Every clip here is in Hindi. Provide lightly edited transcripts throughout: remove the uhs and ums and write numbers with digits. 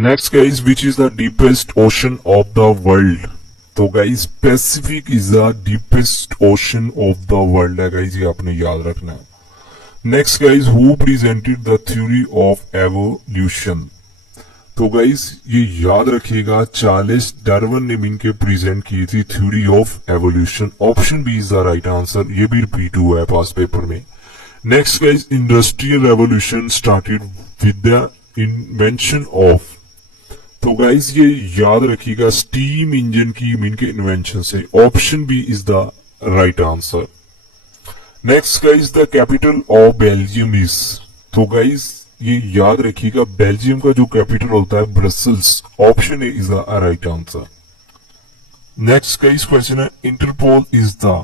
Next guys, which is the deepest ocean of the world? तो guys Pacific is the deepest ocean of the world है गाइज, ये आपने याद रखना है। Next guys, who presented the theory of evolution? तो गाइज ये याद रखिएगा, चार्ल्स डार्विन ने मिलकर प्रेजेंट की थी theory of evolution. Option B is the right answer, ये भी रिपीट हुआ है पास पेपर में। Next guys, industrial revolution started with the invention of? तो गाइज ये याद रखिएगा, स्टीम इंजन की मीन के इन्वेंशन से। Option B is the right answer. Next guys, the capital of Belgium is? तो गाइज ये याद रखिएगा, बेल्जियम का जो कैपिटल होता है Brussels. Option A is the right answer. Next guys question है, इंटरपोल इज द?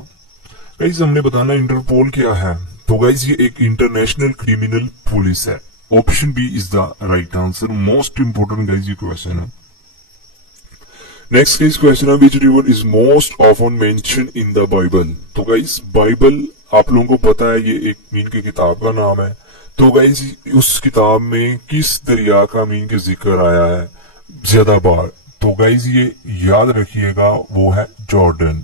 गाइज हमने बताना इंटरपोल क्या है। तो गाइज ये एक इंटरनेशनल क्रिमिनल पुलिस है। Option B is the right answer. Most important guys ये क्वेश्चन है। नेक्स्ट गाइज क्वेश्चन है, which river is most often mentioned in the Bible? तो गाइज बाइबल आप लोगों को पता है, ये एक मीन की किताब का नाम है। तो गाइज उस किताब में किस दरिया का मीन के जिक्र आया है ज्यादा बार? तो गाइज ये याद रखिएगा, वो है Jordan.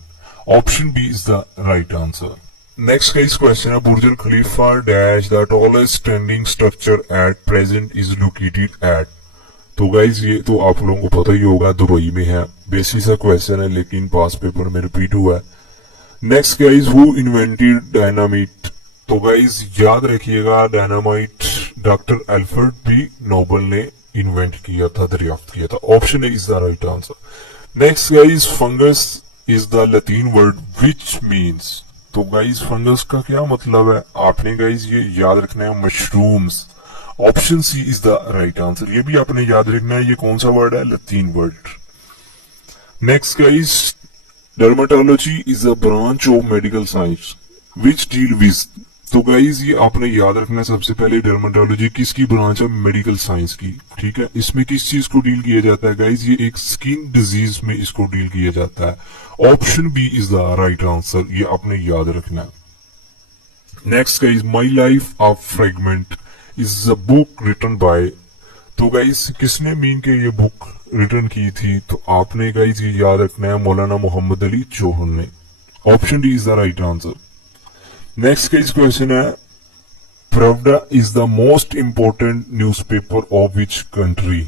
Option B is the right answer. Next guys question है, Burj al Khalifa dash the tallest standing structure at present is located at? तो गाइज ये तो आप लोगों को पता ही होगा, दुबई में है। बेसिक सा क्वेश्चन है लेकिन पास पेपर में रिपीट हुआ है। Next guys, who invented dynamite? तो गाइज याद रखिएगा, dynamite doctor Alfred B Nobel ने इन्वेंट किया था, दरियाफ्त किया था। Option A is the right answer. Next guys, fungus is the Latin word which means? तो गाइज फंगस का क्या मतलब है? आपने गाइज ये याद रखना है, mushrooms. Option C is the right answer. ये भी आपने याद रखना है, ये कौन सा वर्ड है? Latin word. Next guys, dermatology is a branch of medical science which deal with? तो गाइज ये आपने याद रखना है, सबसे पहले डर्मेटोलॉजी किसकी ब्रांच है? मेडिकल साइंस की। ठीक है, इसमें किस चीज को डील किया जाता है गाइज? ये एक स्किन डिजीज में इसको डील किया जाता है। Option B is the right answer, ये आपने याद रखना है। Next guys, my life a fragment is a book written by? तो गाइज किसने मीन के ये बुक रिटन की थी? तो आपने गाइज ये याद रखना है, मौलाना मोहम्मद अली चौहान ने। Option D is the right answer. Next guys question है, Pravda is the most important newspaper of which country?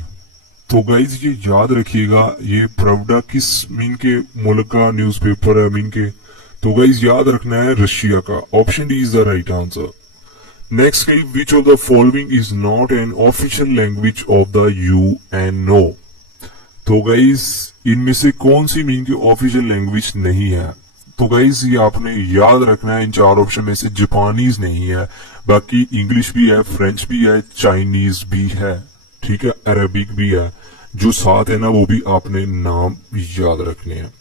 तो गाइज ये याद रखिएगा, ये प्रवडा किस मीन के मुल्क का न्यूज़पेपर है मीन के? तो गाइज याद रखना है, रशिया का। Option D is the right answer. Next guys, which of the following is not an official language of the UNO? तो गाइज इनमें से कौन सी मीन की ऑफिशियल लैंग्वेज नहीं है? तो गाइज ये आपने याद रखना है, इन चार ऑप्शन में से जापानीज नहीं है, बाकी इंग्लिश भी है, फ्रेंच भी है, चाइनीज भी है, ठीक है, अरबिक भी है। जो साथ है ना वो भी आपने नाम याद रखने हैं।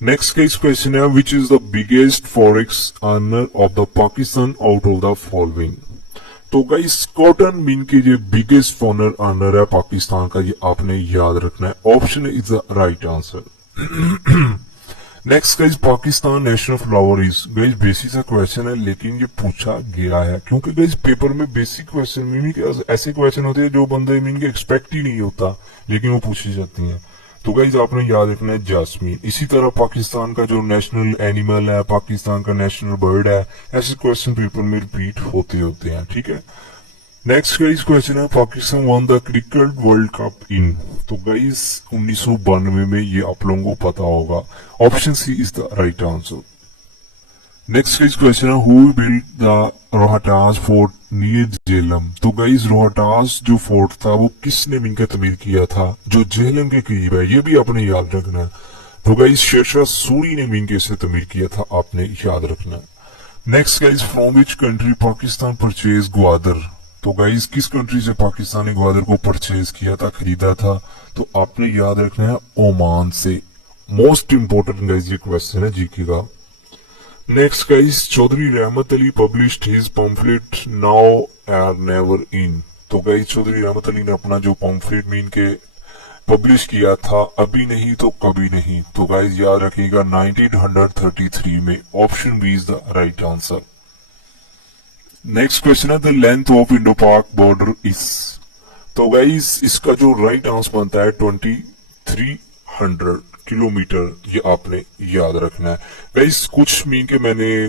नेक्स्ट गाइज क्वेश्चन है, विच is the biggest forex earner of the Pakistan out of the following? तो गाइज कॉटन मीन के जो बिगेस्ट फॉरनर अर्नर है पाकिस्तान का, ये आपने याद रखना है। Option is the right answer. Next guys, Pakistan national flower is? Guys basic सा क्वेश्चन है लेकिन ये पूछा गया है, क्योंकि गाइज पेपर में बेसिक क्वेश्चन मीन के ऐसे क्वेश्चन होते हैं जो बंदे मीन के एक्सपेक्ट ही नहीं होता, लेकिन वो पूछी जाती हैं। तो गाइज आपने याद रखना है जासमीन। इसी तरह पाकिस्तान का जो नेशनल एनिमल है, पाकिस्तान का नेशनल बर्ड है, ऐसे क्वेश्चन पेपर में रिपीट होते हैं। ठीक है, नेक्स्ट गाइज क्वेश्चन है, Pakistan won the cricket world cup in? तो गाइज 1992 में, ये आप लोगों को पता होगा। Option C is the right answer. Next guys question है, who built the Rohtas fort near Jhelum? तो गाइज रोहतास जो फोर्ट था वो किसने मिलकर तमीर किया था, जो झेलम के करीब है? ये भी आपने याद रखना है। तो गाइज शेरशाह सूरी ने मिलकर इसे तमीर किया था, आपने याद रखना है। Next guys, from which country Pakistan purchase Gwadar? तो गाइज किस कंट्री से पाकिस्तान ने ग्वादर को परचेज किया था, खरीदा था? तो आपने याद रखना है, ओमान से। मोस्ट इंपोर्टेंट गाइज ये क्वेश्चन है जीके का। नेक्स्ट गाइज, चौधरी रहमत Ali published his pamphlet now और नेवर इन? तो गाइज चौधरी रहमत अली ने अपना जो पम्फलेट मीन के पब्लिश किया था, अभी नहीं तो कभी नहीं। तो गाइज याद रखिएगा 1933 में। Option B is the right answer. Next question है, the length of Indo Pak border is? तो गाइस इसका जो राइट आंसर बनता है 2300 किलोमीटर, ये आपने याद रखना है गाइस। कुछ मीन के मैंने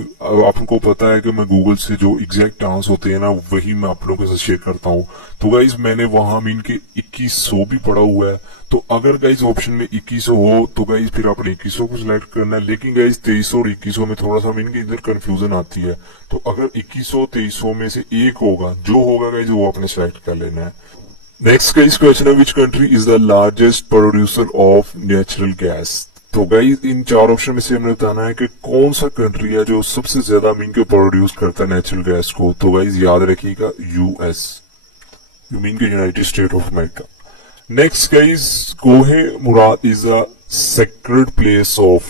आपको पता है कि मैं गूगल से जो एग्जैक्ट आंसर होते हैं ना वही मैं आप लोगों के साथ शेयर करता हूँ। तो गाइस मैंने वहां मीन के 2100 भी पढ़ा हुआ है। तो अगर गाइस ऑप्शन में 2100 हो तो गाइस फिर आपने 2100 को सिलेक्ट करना है। लेकिन गाइस 2300 और 2100 में थोड़ा सा मीन के इधर कंफ्यूजन आती है। तो अगर 2100 2300 में से एक होगा, जो होगा गाइस वो आपने सिलेक्ट कर लेना है। नेक्स्ट गाइस क्वेश्चन है, which country is the largest producer of natural gas. तो गाइस इन चार ऑप्शन में से हमें बताना है कि कौन सा कंट्री है जो सबसे ज्यादा मीन के प्रोड्यूस करता है नेचुरल गैस को। तो गाइस याद रखिएगा यूएस, यू मीन के United State of America. Next guys, Kohe Murad is a sacred place of.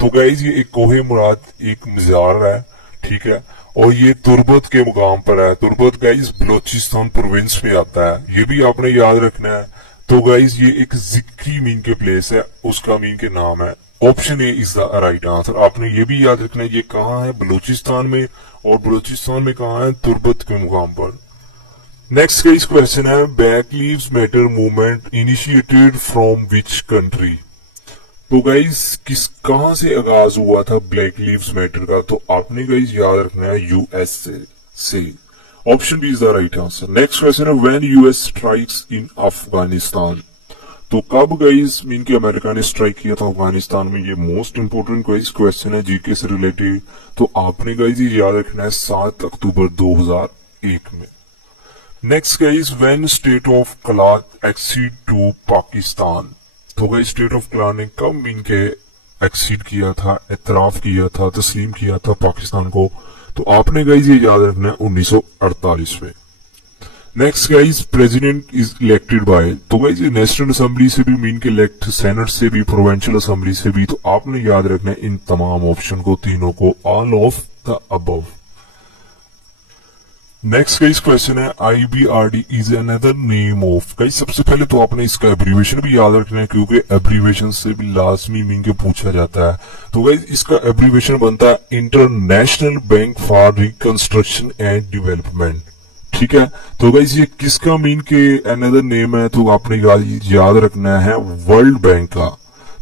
तो गाइस ये एक कोहे मुराद एक मजार है, ठीक है, और ये तुर्बत के मुकाम पर है। तुर्बत गाइस बलोचिस्तान प्रोविंस में आता है, ये भी आपने याद रखना है। तो गाइस ये एक जिक्री मीन के प्लेस है, उसका मीन के नाम है। Option A is the right answer. आपने ये भी याद रखना है ये कहाँ है, बलोचिस्तान में, और बलोचिस्तान में कहाँ है, तुर्बत के मुकाम पर। नेक्स्ट गाइस क्वेश्चन है, black leaves matter movement initiated from which country. तो गाइज कहां से आगाज हुआ था ब्लैक लीव्स मैटर का। तो आपने गाइज याद रखना है यूएसए से। Option B is the right answer. Next question है, when US strikes in Afghanistan. तो कब गाइज मीन के अमेरिका ने स्ट्राइक किया था अफगानिस्तान में। ये मोस्ट इंपोर्टेंट गाइज क्वेश्चन है जीके से रिलेटेड। तो आपने गाइज ये याद रखना है 7 अक्टूबर 2001 में। Next guys, when state of Kalat acceded to Pakistan. तो गाइस स्टेट ऑफ कलात ने कब मीन के एक्सीड किया था, इतराफ किया था, तस्लीम किया था पाकिस्तान को। तो आपने गाइस ये याद रखना है 1948 में। Next guys, president is elected by. तो गाइस ये नेशनल असेंबली से भी मीन के इलेक्ट, सेनेट से भी, प्रोविंशियल असेंबली से भी। तो आपने याद रखना है इन तमाम ऑप्शन को, तीनों को, all of the above. Next guys question है, IBRD is another name of. Guys सबसे पहले तो आपने इसका एब्रीवेशन भी याद रखना है, क्योंकि एब्रीवेशन से भी लाजमी मीन के पूछा जाता है। तो गाइस इसका एब्रीवेशन बनता है international bank for reconstruction and development, ठीक है। तो गाइस ये किसका मीन के अनदर नेम है। तो आपने याद रखना है वर्ल्ड बैंक का।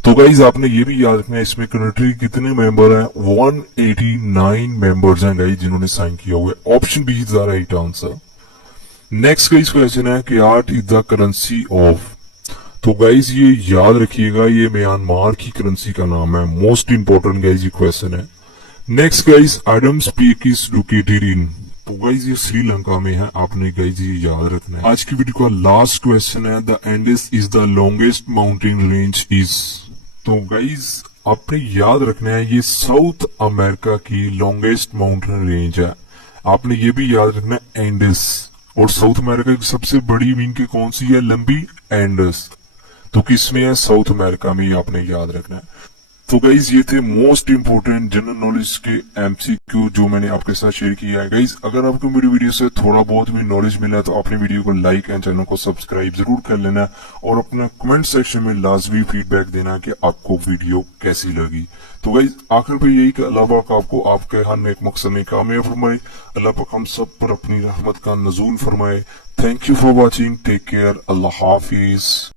तो गाइज आपने ये भी याद रखना है इसमें कंट्री कितने मेंबर हैं, 189 मेंबर्स हैं गाइज जिन्होंने साइन किया हुआ है। Option B is the right answer. Next guys question है, kyat is the currency of. तो गाइज ये याद रखिएगा ये म्यांमार की करेंसी का नाम है। मोस्ट इंपोर्टेंट गाइज ये क्वेश्चन है। Next guys, Adam's peak is located in. तो गाइज ये श्रीलंका में है, आपने गाइज ये याद रखना है। आज की वीडियो का लास्ट क्वेश्चन है, the Andes is the longest mountain range is. तो गाइज आपने याद रखना है ये साउथ अमेरिका की लॉन्गेस्ट माउंटेन रेंज है। आपने ये भी याद रखना है एंडेस, और साउथ अमेरिका की सबसे बड़ी मीन की कौन सी है, लंबी, एंडेस। तो किसमें है, साउथ अमेरिका में, आपने याद रखना है। तो गाइज ये थे मोस्ट इंपोर्टेंट जनरल नॉलेज के MCQ जो मैंने आपके साथ शेयर किया है। गाइज अगर आपको मेरी वीडियो से थोड़ा बहुत भी नॉलेज मिला है तो अपने वीडियो को लाइक एंड चैनल को सब्सक्राइब जरूर कर लेना, और अपना कमेंट सेक्शन में लाजमी फीडबैक देना कि आपको वीडियो कैसी लगी। तो गाइज आखिर पे यही कि अल्लाह पाक आपको आपके हर नेक मकसद में कामयाब फरमाए। अल्लाह पाक हम सब पर अपनी रहमत का नज़ूल फरमाए। Thank you for watching, take care, Allah Hafiz.